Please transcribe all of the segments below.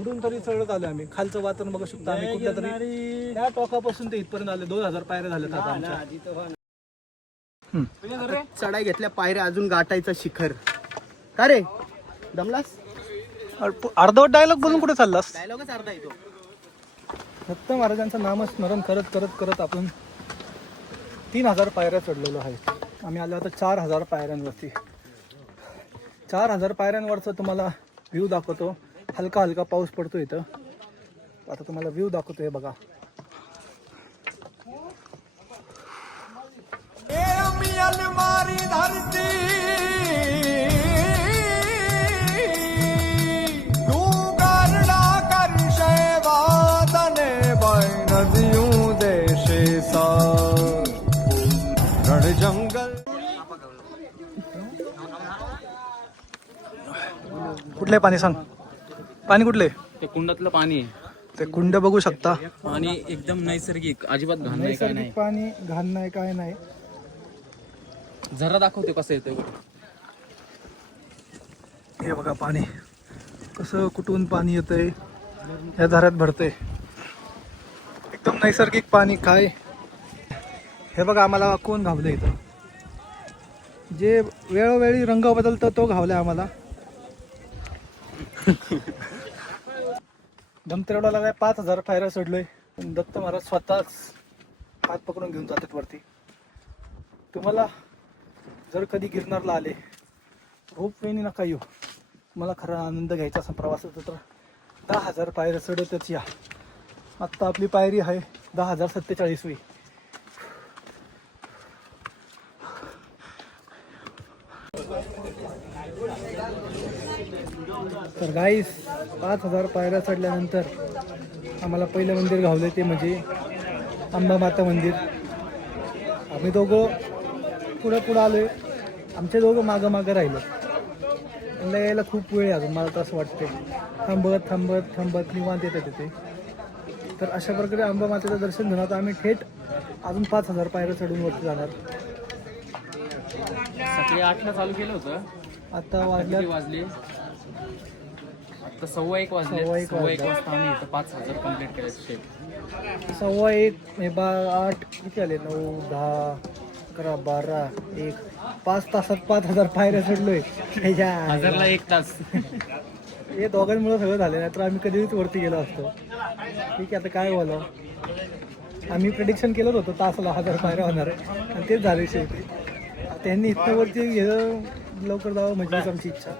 कुठून तरी चढत आलो आम्ही. खालचं वातावरण बघू शकतो आम्ही. कुठल्या तरी त्या टोकापासून ते इथपर्यंत आले. 2000 पायऱ्या झाल्यात आता आमच्या. चढाई घेतल्या पायऱ्या, अजून गाठायचं शिखर. का रे दमलास? अर्धवट डायलॉग बोलून कुठे चाललास? डायलॉगच अर्धा येतो. दत्त महाराजांचं नामस्मरण करत करत करत आपण 3000 पायऱ्या चढलेलो आहे. आम्ही आलो आता 4000 पायऱ्यांवरती. 4000 पायऱ्यांवरचा तुम्हाला व्ह्यू दाखवतो. हलका हलका पाऊस पडतो इथं. आता तुम्हाला व्ह्यू दाखवतो. हे बघा. कुठले पाणी सांग? पाणी कुठले? ते कुंडातलं पाणी आहे. ते कुंड बघू शकता. पाणी एकदम नैसर्गिक, अजिबात घाण नाही, काय नाही. पाणी घाण नाही, काय नाही. जरा दाखवते कसं येतंय. हे बघा पाणी कसं कुठून पाणी येतंय. या झऱ्यात भरतंय. एकदम नैसर्गिक पाणी. काय हे बघा, आम्हाला कोण घावलं इथं. जे वेळोवेळी रंग बदलतो तो घावलाय आम्हाला. दमतेरवडाला काय 5000 पायऱ्या चढलोय. दत्त महाराज स्वतःच हात पकडून घेऊन जातात वरती. तुम्हाला जर कधी गिरनारला आले, रोपवेनी नका येऊ. तुम्हाला खरा आनंद घ्यायचा असा प्रवास होतो तर 10,000 पायऱ्या चढतच या. आत्ता आपली पायरी आहे 10,047वी. तर गाईस 5000 पायऱ्या चढल्यानंतर आम्हाला पहिलं मंदिर घावलं ते म्हणजे अंबा माता मंदिर. आम्ही दोघं पुढं आलोय. आमचे दोघं मागं राहिलो. त्यांना यायला खूप वेळ आहे अजून, मला तर असं वाटते. थांबत निवांत येतात तिथे. तर अशा प्रकारे अंबा मातेचं दर्शन घेऊन आता आम्ही थेट अजून 5000 पायऱ्या चढून वरती जाणार. सकाळी 8ला चालू केलं होतं. आता वाजले आता 1:15 वाजले. 1:15 वाजता आम्ही इथं 5000 कम्प्लीट केले. 1:15 8 किती आले? 9 10 11 12 1 5 तासात 5000 पायऱ्या चढलोय. 1000ला 1 तास. हे दोघांमुळे सगळं झालं. नाही तर आम्ही कधीच वरती गेलो असतो. ठीक आहे, आता काय बोलावं. आम्ही प्रेडिक्शन केलं होतं तासाला 1000 पायऱ्या होणार आहे आणि तेच झाले शेवटी. त्यांनी इथं वरती गेलं लवकर जावं म्हणजे आमची इच्छा.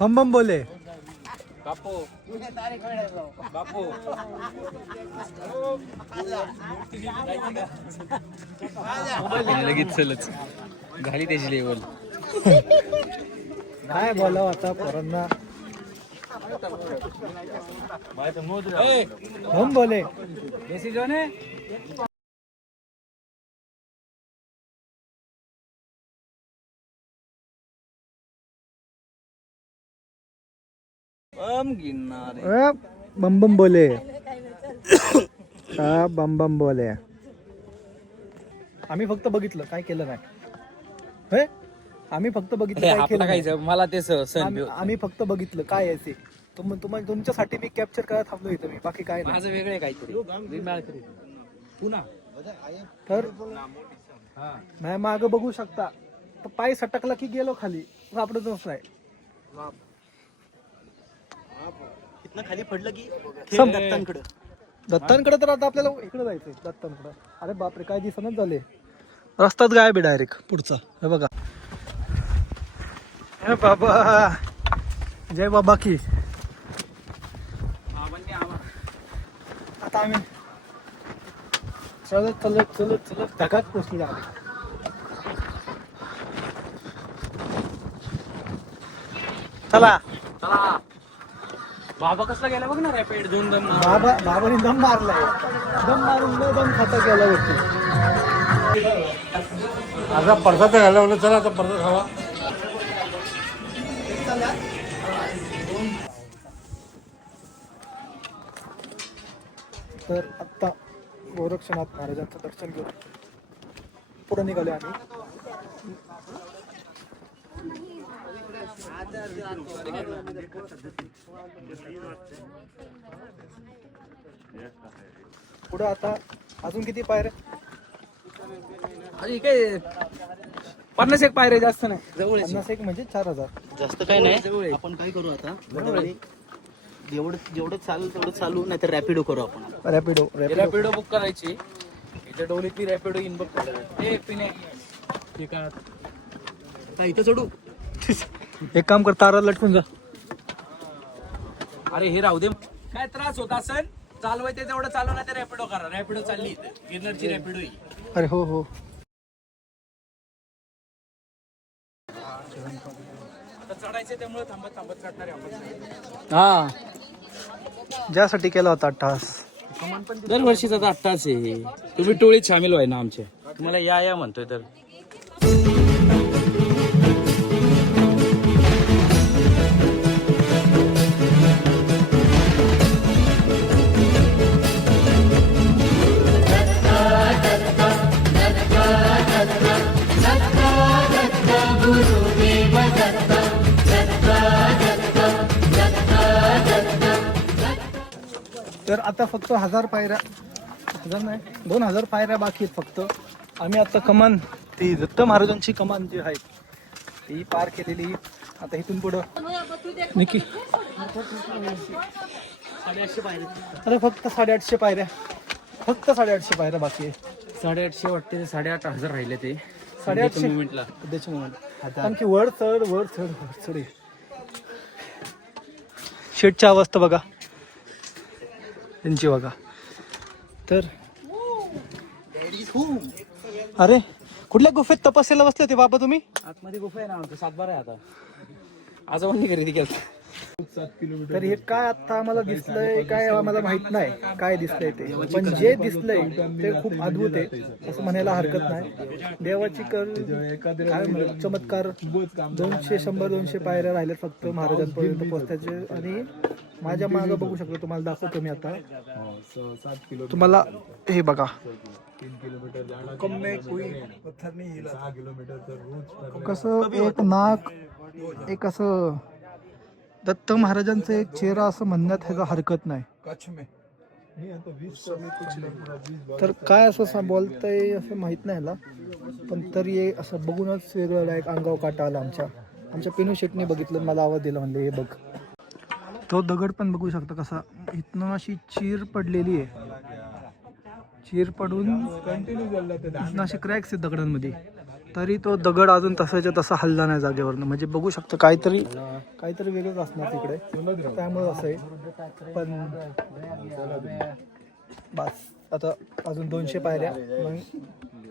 बम बम बोले बापू लगेच चलच घाली त्याची लेवल. काय बोलावं आता पोरांना. बम बोले बम बम बोले. हा बम बम बोले. आम्ही फक्त बघितलं, काय केलं नाही. हे आम्ही फक्त बघितलं, काय केलं नाही. मला ते सण आम्ही फक्त बघितलं काय आहे ते. तुमच्यासाठी मी कॅप्चर करायला थांबलो इथं मी, बाकी काय नाही. माझं वेगळं आहे काहीतरी. पुन्हा तर नाही मागं बघू शकता. पाय सटकला की गेलो खाली, सापडतच नाही. इथनं खाली पडलं की दत्तांकडे तर आता आपल्याला इकडे जायचंय. दत्तांकडे. अरे बापरे, काय दिसणच झाले. रस्ताच गायब आहे डायरेक्ट पुढचा. हे बघा. हे बाबा, जय बाबा की. आता आम्ही चलत धगात पोचली. चला. बाबा कसला गेला बघ ना रॅपिड. 2 दम. बाबाने दम मारलाय. दम मारून दम खाता गेला वरती. आता पडदा तर घाला म्हणून चला आता पडदा खावा. तर आत्ता गोरक्षनाथ महाराजांचं दर्शन घेऊन पुढे निघाले आम्ही. पुढं आता अजून किती पायऱ्या? आणि काय 51 पायरे, जास्त नाही, जवळ 51 म्हणजे 4000. जास्त काय नाही. आपण काय करू आता जेवढं जेवढं चालू तेवढं चालू, नाही तर रॅपिडो करू आपण. रॅपिडो रॅपिडो बुक करायची. इथे डोलीतली रॅपिडो इन बुक हे पिणे हे काय काय इथं चढू? एक काम कर, तारा लटकून जा. अरे हे राहू दे. काय त्रास होत असेल चालवायचं तेवढं चालू, नाही तर रॅपिडो करा. रॅपिडो चालली इथे, गिरनरची रॅपिडो ही. अरे हो हो. आता चढायचं त्यामुळे थांबत थांबत चढणार आहे आपण. हा, ज्यासाठी केला होता अट्टास. दरवर्षीचा तर अट्टाच आहे. तुम्ही टोळीत सामील व्हाय ना आमच्या. तुम्हाला या म्हणतोय तर. तर आता फक्त 1000 पायऱ्या, 1000 नाही 2000 पायऱ्या बाकी आहेत फक्त. आम्ही आता कमान, ती दत्त महाराजांची कमान जी आहे ती पार केलेली. आता इथून पुढं निकी अरे फक्त 850 पायऱ्या, फक्त 850 पायऱ्या बाकी आहे. 850 वाटते ते 8,500 राहिले ते 850 मुवमेंटला. सध्याच्या मोमेंट. आणखी वर चढ वर चढ वर चढ. शेटची अवस्था बघा, त्यांची बघा. तर अरे कुठल्या गुफेत तपस्याला बसले होते बाबा तुम्ही? आतमध्ये गुफा आहे ना आमचं, 7-12 आहे आता. आजोबांनी खरेदी केलं. तर हे काय आता आम्हाला दिसलंय काय आम्हाला माहित नाही काय दिसलंय ते, पण जे दिसलंय ते खूप अद्भुत आहे असं म्हणायला हरकत नाही. देवाची काय म्हणतात चमत्कार. 200 पायऱ्या राहिल्या फक्त महाराजांपर्यंत पोहोचायचे. आणि माझ्या मागं बघू शकतो, तुम्हाला दाखवतो मी आता. तुम्हाला हे बघा, कसं एक नाक, एक असं दत्त महाराजांचं एक चेहरा असं म्हणण्यात ह्याचा हरकत नाही. तर काय असं बोलतंय असं माहित नाही ह्याला, पण तरी असं बघूनच वेगळं एक अंगावर काटा आला. आमच्या पिनू शेटने बघितलं, मला आवाज दिला, म्हणले हे बघ. तो दगड पण बघू शकता कसा इथनं अशी चीर पडलेली आहे. चीर पडून इथनं अशी क्रॅक्स आहेत दगडांमध्ये, तरी तो दगड अजून तसाच्या तसा हल्ला नाही जागेवरनं. म्हणजे बघू शकतो काहीतरी वेगळंच असणार तिकडे, त्यामुळे असं आहे. पण बस आता अजून 200 पायऱ्या, मग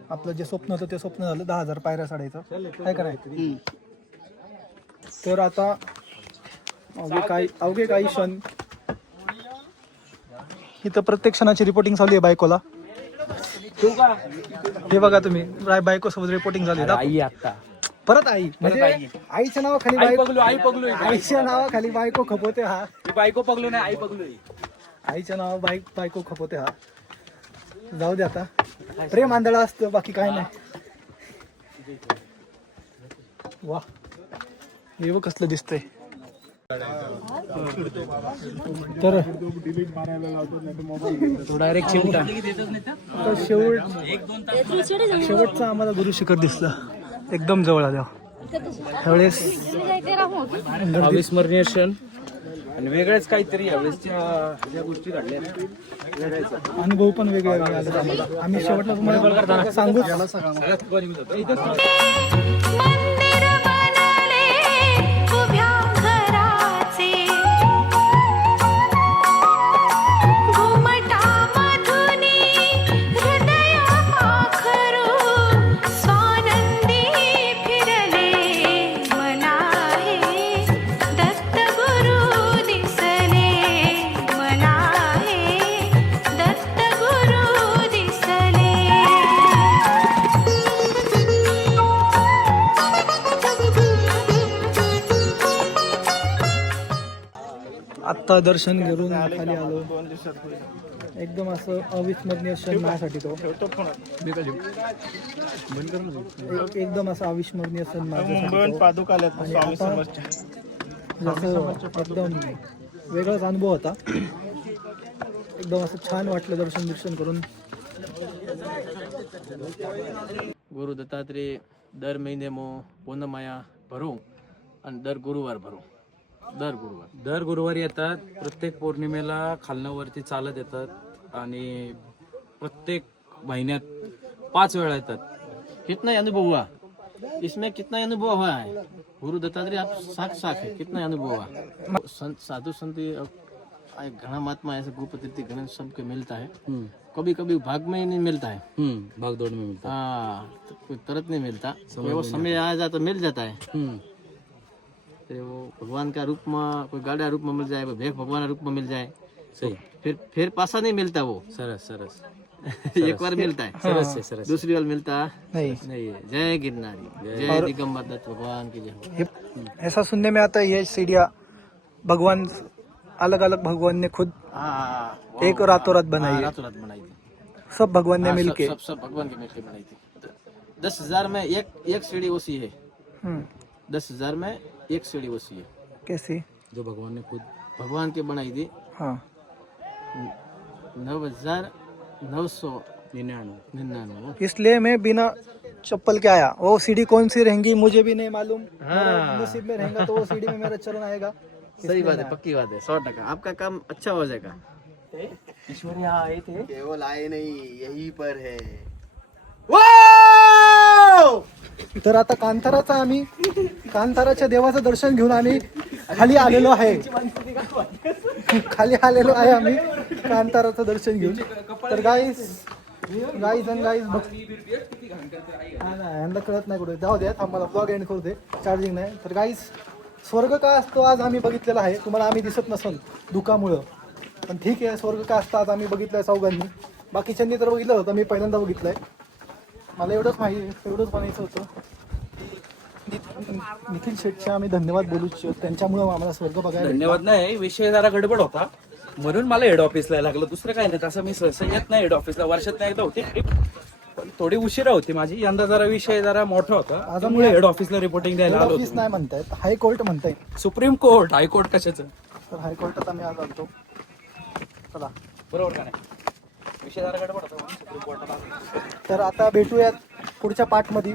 आपलं जे स्वप्न होतं ते स्वप्न झालं. 10,000 पायऱ्या चढायचं काय करायचं. तर आता अवघे काही क्षण इथं प्रत्येक क्षणाची रिपोर्टिंग चालू आहे बायकोला. हे बघा तुम्ही, बायको सोबत रिपोर्टिंग झाली. आई आता परत आई म्हणजे आईच्या नावाखाली आईच्या नावाखाली बायको खपवते. हा बायको पगलो नाही, आई पगलो. आईच्या नावा बायको खपवते. हा जाऊ दे, आता प्रेम आंधळा असतं, बाकी काय नाही. वा, हे बघ कसलं दिसतंय. तर डायरेक्ट शेवटचा आम्हाला गुरु शिखर दिसला एकदम जवळ आल्या. ह्यावेळेस अविस्मरणीय क्षण आणि वेगळेच काहीतरी यावेळेसच्या ज्या गोष्टी घडल्या अनुभव पण वेगळे आले आम्हाला. आम्ही शेवटला तुम्हाला सांगूच. आत्ता दर्शन घेऊन खाली आलो. एकदम असं अविस्मरणीय क्षण माझ्यासाठी तो एकदम असं अविस्मरणीय क्षण माझ्यासाठी तो. आणि आता जसं एकदम वेगळाच अनुभव होता. एकदम असं छान वाटलं दर्शन करून. गुरु दत्तात्रेय दर महिने पूनम आया भरू आणि दर गुरुवार भरू. दर गुरुवारी येतात. प्रत्येक पौर्णिमेला खालनावरती चालत येतात आणि प्रत्येक महिन्यात 5 वेळा येतात. कितना अनुभव हुआ इसमें, कितना अनुभव हुआ है गुरु दत्तात्रेय आप साख है, कितना अनुभव हुआ. साधु संत घना महात्मा ऐसे गुरुपति गणेश सबके मिलता है. कभी कभी भाग में ही नहीं मिलता है. भाग दौड़ में मिलता हाँ तो कोई तरत नहीं मिलता. वो समय आ जाता तो मिल जाता है. है. तो वो भगवान का रूप में, कोई गाड़ा रूप में मिल जाए, कोई भेख भगवान रूप में मिल जाए. सही. फिर पासा नहीं मिलता वो. सरस सरस एक बार मिलता है, सरस है सरस. दूसरी बार मिलता नहीं नहीं है. जय गिरनारी, जय दिगंबर दत्त भगवान की जय. ये ऐसा सुनने में आता है ये सीढ़ियाँ भगवान अलग अलग भगवान ने खुद हाँ, एक रातों रात बनाई है. रातों रात बनाई थी. सब भगवान ने हाँ, मिलके. सब भगवान के मिलके बनाई थी. 10,000 में एक सीढ़ी ओसी है. 10,000 में एक सीढ़ी ओसी है. कैसे? जो भगवान ने खुद भगवान की बनाई थी. हाँ 9,999. इसलिए मैं बिना चप्पल के आया. वो सीढ़ी कौन सी रहेंगी मुझे भी नहीं मालूम. हाँ. नसीब में रहेगा तो वो सीढ़ी में मेरा चरण आएगा. सही बात है, पक्की बात है, 100%. आपका काम अच्छा हो जाएगा. ईश्वर यहाँ आए थे. केवल आए नहीं, यही पर है. तर आता कांताराच्या देवाचं दर्शन घेऊन आम्ही खाली आलेलो आहे. आम्ही कांताराचं दर्शन घेऊन. तर गाईज यांना कळत नाही कुठे. जाऊ द्या, आम्हाला ब्लॉग एंड करू दे, चार्जिंग नाही. तर गाईज स्वर्ग का असतो आज आम्ही बघितलेला आहे. तुम्हाला आम्ही दिसत नसल दुःखामुळं, पण ठीक आहे. स्वर्ग का असतं आज आम्ही बघितलंय चौघांनी. बाकीच्यांनी तर बघितलं होतं, मी पहिल्यांदा बघितलंय. मला एवढंच म्हणायचं होतं. निखिल शेटचे आम्ही धन्यवाद बोलू इच्छितो. त्यांच्यामुळे आम्हाला स्वर्ग बघायला. धन्यवाद नाही, विषय जरा गडबड होता म्हणून मला हेड ऑफिसला लागलं. दुसरं काय नाही, तसं मी सहसा येत नाही हेड ऑफिसला. वर्षात एकदा होती ट्रिप, पण थोडी उशिरा होती माझी. यंदा जरा विषय जरा मोठा होता, त्यामुळे हेड ऑफिसला रिपोर्टिंग द्यायला आलो ऑफिस नाही म्हणतायत, हायकोर्ट म्हणतायत. सुप्रीम कोर्ट, हायकोर्ट कशाचं. तर हायकोर्टात आम्ही आज आलतो. चला, बरोबर का नाही, विषय जरा गडबड होता म्हणून सुप्रीम कोर्टात आलो. तर आता भेटूयात पुढच्या पार्टमध्ये.